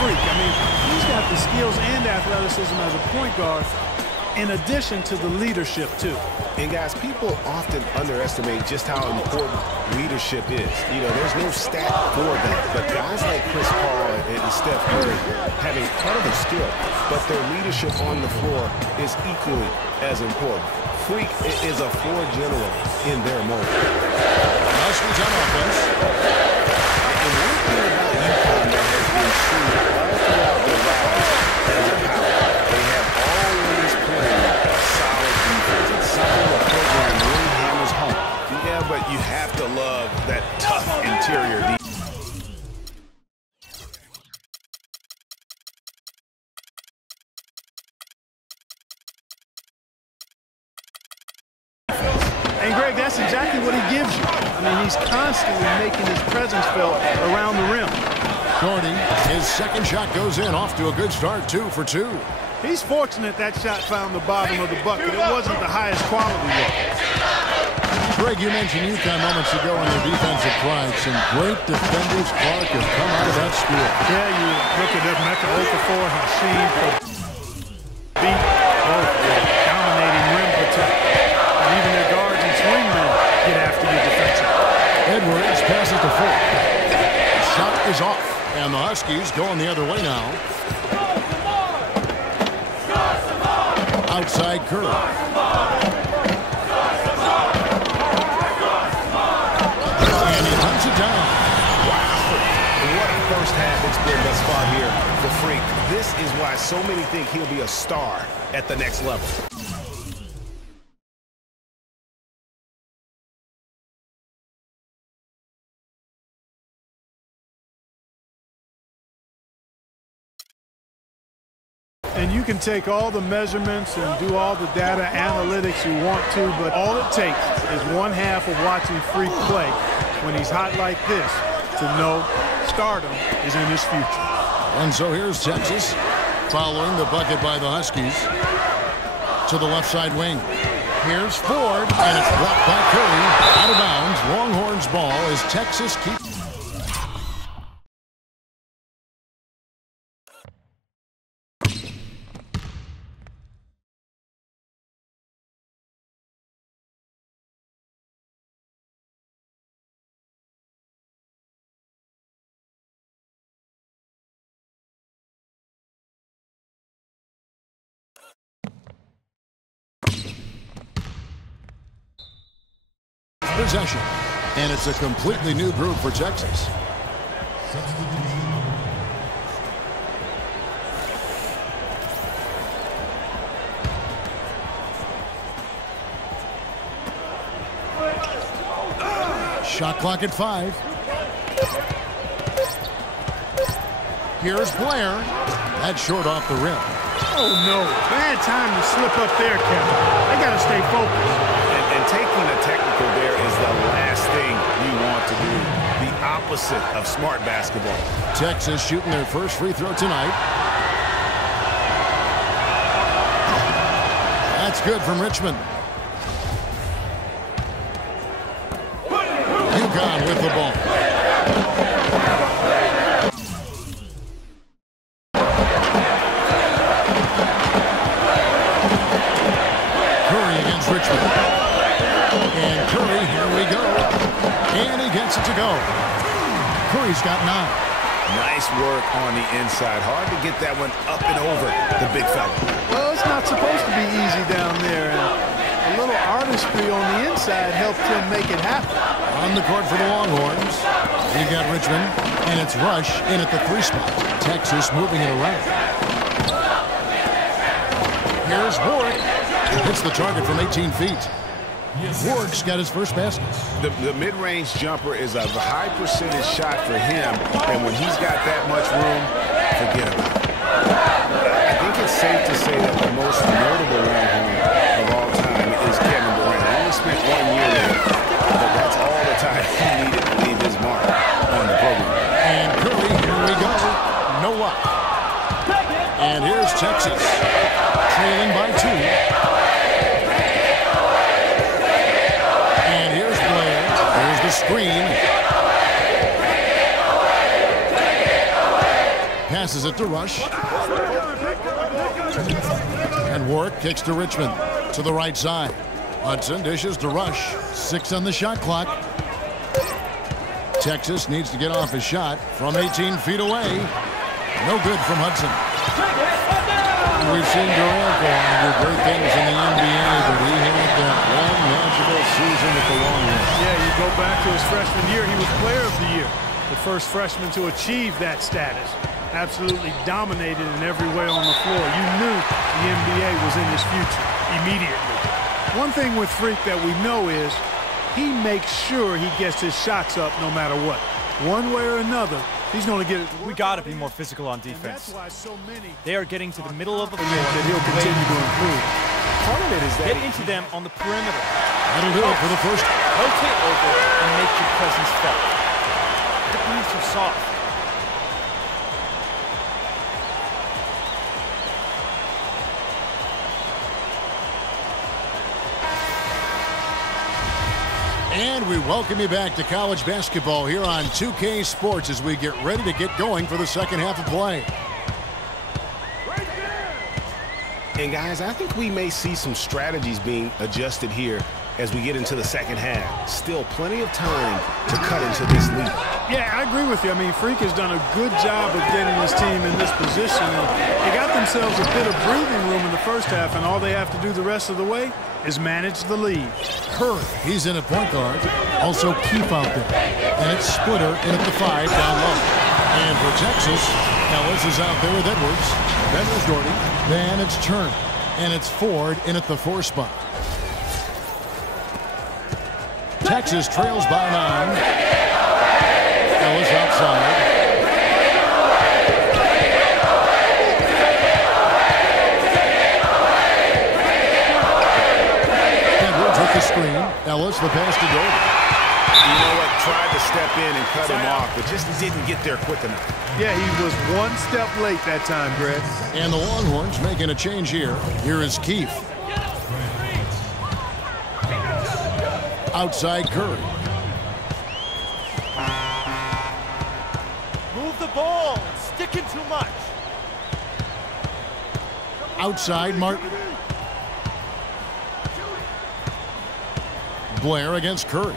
freak. I mean, he's got the skills and athleticism as a point guard, in addition to the leadership, too. And, guys, people often underestimate just how important leadership is. You know, there's no stat for that. But guys like Chris Paul and Steph Curry have incredible skill, but their leadership on the floor is equally as important. Freak is a floor general in their moment. Huskies on offense. And one thing about UConn that has been true all throughout their lives as a power, they have always played a solid defense. It's something the program really hammers home. Yeah, but you have to love that tough interior defense. And, Greg, that's exactly what he gives you. I mean, he's constantly making his presence felt around the rim. Gordy, his second shot goes in, off to a good start, 2 for 2. He's fortunate that shot found the bottom of the bucket. It wasn't the highest quality look. Greg, you mentioned UConn moments ago on their defensive pride. Some great defenders, Clark, have come out of that school. Yeah, you look at them, Mecca 0 for 4, Hasheem for beat. Both dominating rim protect. And even their guards and swingmen get after you defensively. Edwards passes to Fulton. Shot is off, and the Huskies going the other way now. Outside Curry. And he hunts it down. Wow, what a first half it's been thus far here for Freak. This is why so many think he'll be a star at the next level. And you can take all the measurements and do all the data analytics you want to, but all it takes is one half of watching Freak play when he's hot like this to know stardom is in his future. And so here's Texas following the bucket by the Huskies to the left side wing. Here's Ford, and it's blocked by Curry. Out of bounds. Longhorns ball as Texas keeps. Possession, and it's a completely new group for Texas. Shot clock at 5. Here's Blair. That's short off the rim. Oh, no. Bad time to slip up there, Kevin. They got to stay focused. And taking a technical there is the last thing you want to do. The opposite of smart basketball. Texas shooting their first free throw tonight. That's good from Richmond. UConn with the ball. Curry against Richmond. And Curry, here we go. And he gets it to go. Curry's got 9. Nice work on the inside. Hard to get that one up and over the big fella. Well, it's not supposed to be easy down there. And a little artistry on the inside helped him make it happen. On the court for the Longhorns. We got Richmond, and it's Rush in at the 3 spot. Texas moving it around. Here's Warwick. Hits the target from 18 feet. Warwick's got his first basket. The mid-range jumper is a high percentage shot for him, and when he's got that much room, forget about it. I think it's safe to say that the most notable Longhorn of all time is Kevin Durant. He only spent 1 year there, but that's all the time he needed to leave his mark on the program. And Curry, here we go. No luck. And here's Texas, trailing by 2. The screen. Passes it to Rush. And Warwick kicks to Richmond. To the right side. Hudson dishes to Rush. 6 on the shot clock. Texas needs to get off his shot from 18 feet away. No good from Hudson. We've seen Durant go on to do great things in the NBA, but he had that one magical season with the Longhorns. Yeah, you go back to his freshman year, he was player of the year. The first freshman to achieve that status. Absolutely dominated in every way on the floor. You knew the NBA was in his future immediately. One thing with Freak that we know is he makes sure he gets his shots up no matter what. One way or another, he's going to get it. We got to be more physical on defense. That's why so many They are getting to the middle of the floor. that he'll continue to improve. Part of it is that Get into them on the perimeter. That'll do it for the first. Rotate over and make your presence felt. The moves are soft. And we welcome you back to college basketball here on 2K Sports as we get ready to get going for the second half of play. And guys, I think we may see some strategies being adjusted here as we get into the second half. Still plenty of time to cut into this lead. Yeah, I agree with you. I mean, Freak has done a good job of getting his team in this position. And they got themselves a bit of breathing room in the first half, and all they have to do the rest of the way is manage the lead. Curry, he's in at point guard. Also Keefe out there. And it's Splitter in at the 5 down low. And for Texas, Ellis is out there with Edwards. Then there's Doherty. Then it's Turner. And it's Ford in at the 4 spot. Texas trails by 9. Ellis outside. Edwards with the screen. Ellis the pass to Doherty. You know what? Tried to step in and cut him off, but just didn't get there quick enough. Yeah, he was one step late that time, Greg. And the Longhorns making a change here. Here is Keefe. Outside Curry. Move the ball. It's sticking too much. Outside Martin. Blair against Curry.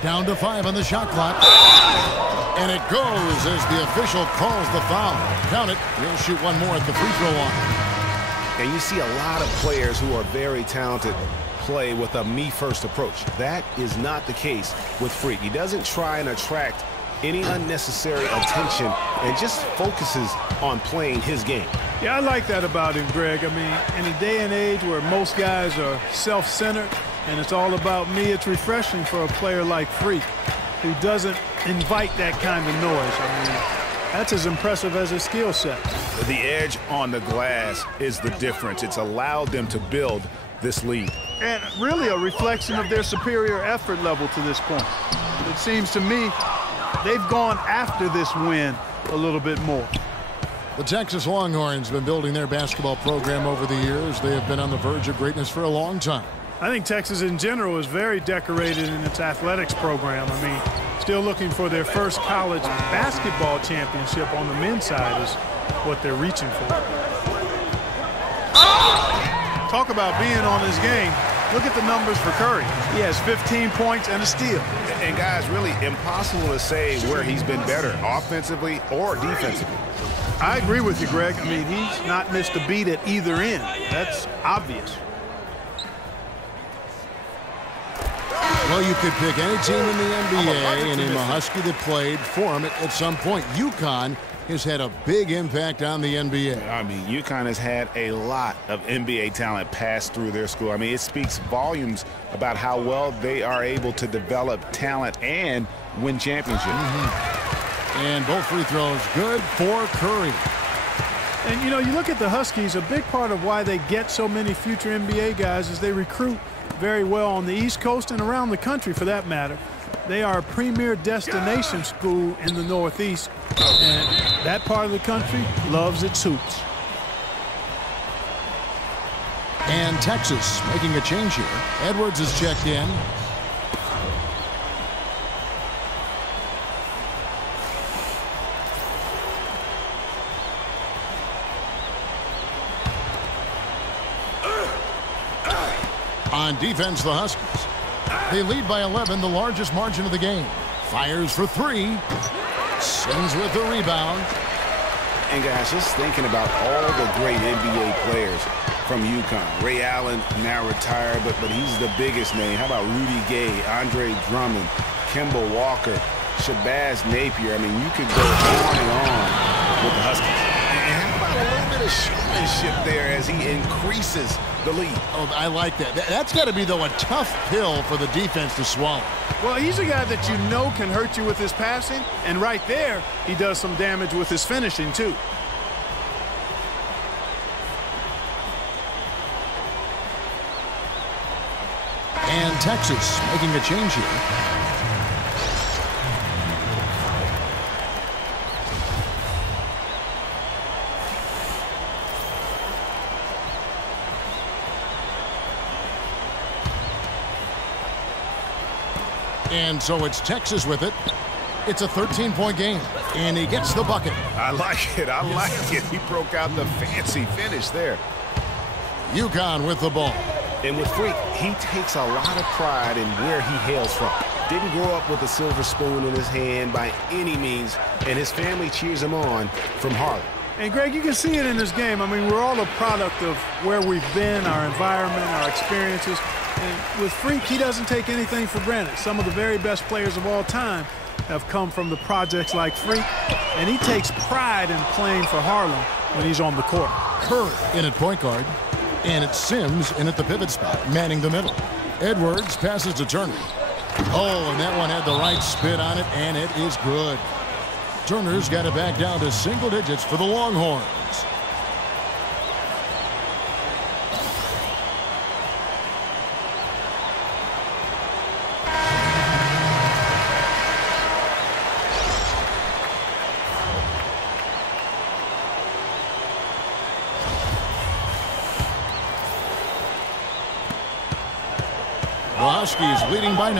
Down to 5 on the shot clock. And it goes as the official calls the foul. Count it. He'll shoot one more at the free throw line. And you see a lot of players who are very talented play with a me-first approach. That is not the case with Freak. He doesn't try and attract any unnecessary attention and just focuses on playing his game. Yeah, I like that about him, Greg. I mean, in a day and age where most guys are self-centered and it's all about me, it's refreshing for a player like Freak who doesn't invite that kind of noise. I mean, that's as impressive as his skill set. The edge on the glass is the difference. It's allowed them to build this lead. And really a reflection of their superior effort level to this point. It seems to me they've gone after this win a little bit more. The Texas Longhorns have been building their basketball program over the years. They have been on the verge of greatness for a long time. I think Texas in general is very decorated in its athletics program. I mean, still looking for their first college basketball championship on the men's side is what they're reaching for. Talk about being on his game. Look at the numbers for Curry. He has 15 points and a steal. And guys, really impossible to say where he's been better, offensively or defensively. I agree with you, Greg. I mean, he's not missed a beat at either end. That's obvious. Well, you could pick any team in the NBA and name a Husky that played for him at some point. UConn has had a big impact on the NBA. I mean, UConn has had a lot of NBA talent pass through their school. I mean, it speaks volumes about how well they are able to develop talent and win championships. And both free throws good for Curry. And, you know, you look at the Huskies, a big part of why they get so many future NBA guys is they recruit very well on the East Coast and around the country for that matter. They are a premier destination school in the Northeast, and that part of the country loves its hoops. And Texas making a change here. Edwards is checked in. On defense, the Huskies. They lead by 11, the largest margin of the game. Fires for three. Sims with the rebound. And guys, just thinking about all the great NBA players from UConn. Ray Allen now retired, but he's the biggest name. How about Rudy Gay, Andre Drummond, Kemba Walker, Shabazz Napier? I mean, you could go on and on with the Huskies. And how about a little bit of showmanship there as he increases the lead? Oh, I like that. That's got to be, though, a tough pill for the defense to swallow. Well, he's a guy that you know can hurt you with his passing, and right there, he does some damage with his finishing, too. And Texas making a change here. And so it's Texas with it. It's a 13-point game, and he gets the bucket. I like it. I like it. He broke out the fancy finish there. UConn with the ball. And with Freak, he takes a lot of pride in where he hails from. Didn't grow up with a silver spoon in his hand by any means, and his family cheers him on from Harlem. And, Greg, you can see it in this game. I mean, we're all a product of where we've been, our environment, our experiences. And with Freak, he doesn't take anything for granted. Some of the very best players of all time have come from the projects like Freak, and he takes pride in playing for Harlem when he's on the court. Curry in at point guard, and it's Sims in at the pivot spot, manning the middle. Edwards passes to Turner. Oh, and that one had the right spin on it, and it is good. Turner's got it back down to single digits for the Longhorns. The Huskies leading by 9.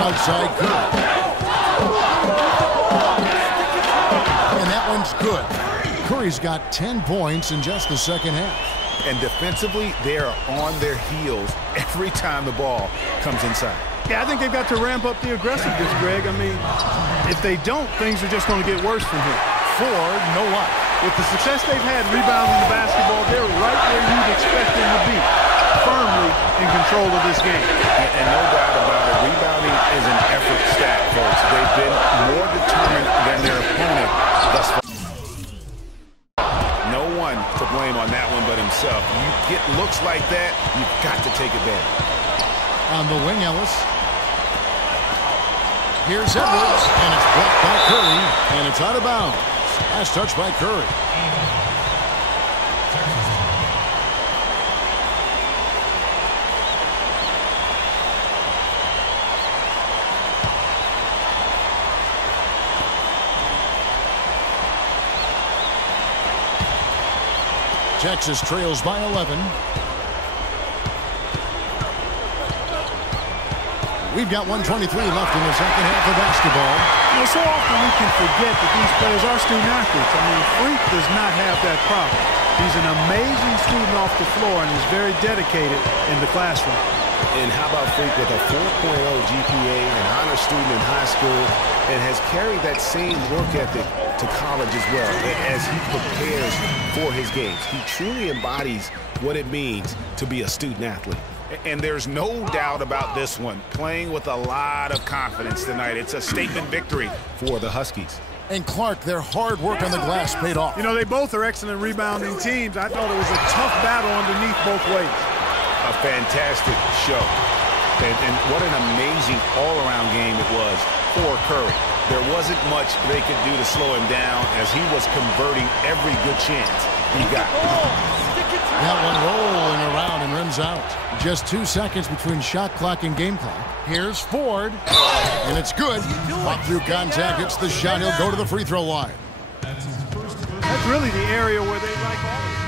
Outside Curry. And that one's good. Curry's got 10 points in just the second half. And defensively, they are on their heels every time the ball comes inside. Yeah, I think they've got to ramp up the aggressiveness, Greg. I mean, if they don't, things are just going to get worse from here. Ford, no luck. With the success they've had rebounding the basketball, they're right where you'd expect them to be, firmly in control of this game. And no doubt about it, rebounding is an effort stat, folks. They've been more determined than their opponent thus far. No one to blame on that one but himself. You get looks like that, you've got to take advantage. On the wing, Ellis. Here's Edwards, and it's blocked by Curry, and it's out of bounds. Last touch by Curry. Texas trails by 11. We've got 1:23 left in the second half of basketball. You know, so often we can forget that these players are student athletes. I mean, Freak does not have that problem. He's an amazing student off the floor and is very dedicated in the classroom. And how about Freak with a 4.0 GPA, an honor student in high school, and has carried that same work ethic to college as well as he prepares for his games. He truly embodies what it means to be a student athlete. And there's no doubt about this one. Playing with a lot of confidence tonight. It's a statement victory for the Huskies. And Clark, their hard work on the glass paid off. You know, they both are excellent rebounding teams. I thought it was a tough battle underneath both ways. A fantastic show. And what an amazing all-around game it was for Curry. There wasn't much they could do to slow him down as he was converting every good chance he got. That one rolling around and rims out. Just 2 seconds between shot clock and game clock. Here's Ford, and it's good. Pop through contact, hits the shot. He'll go to the free throw line. That's really the area where they like all of it.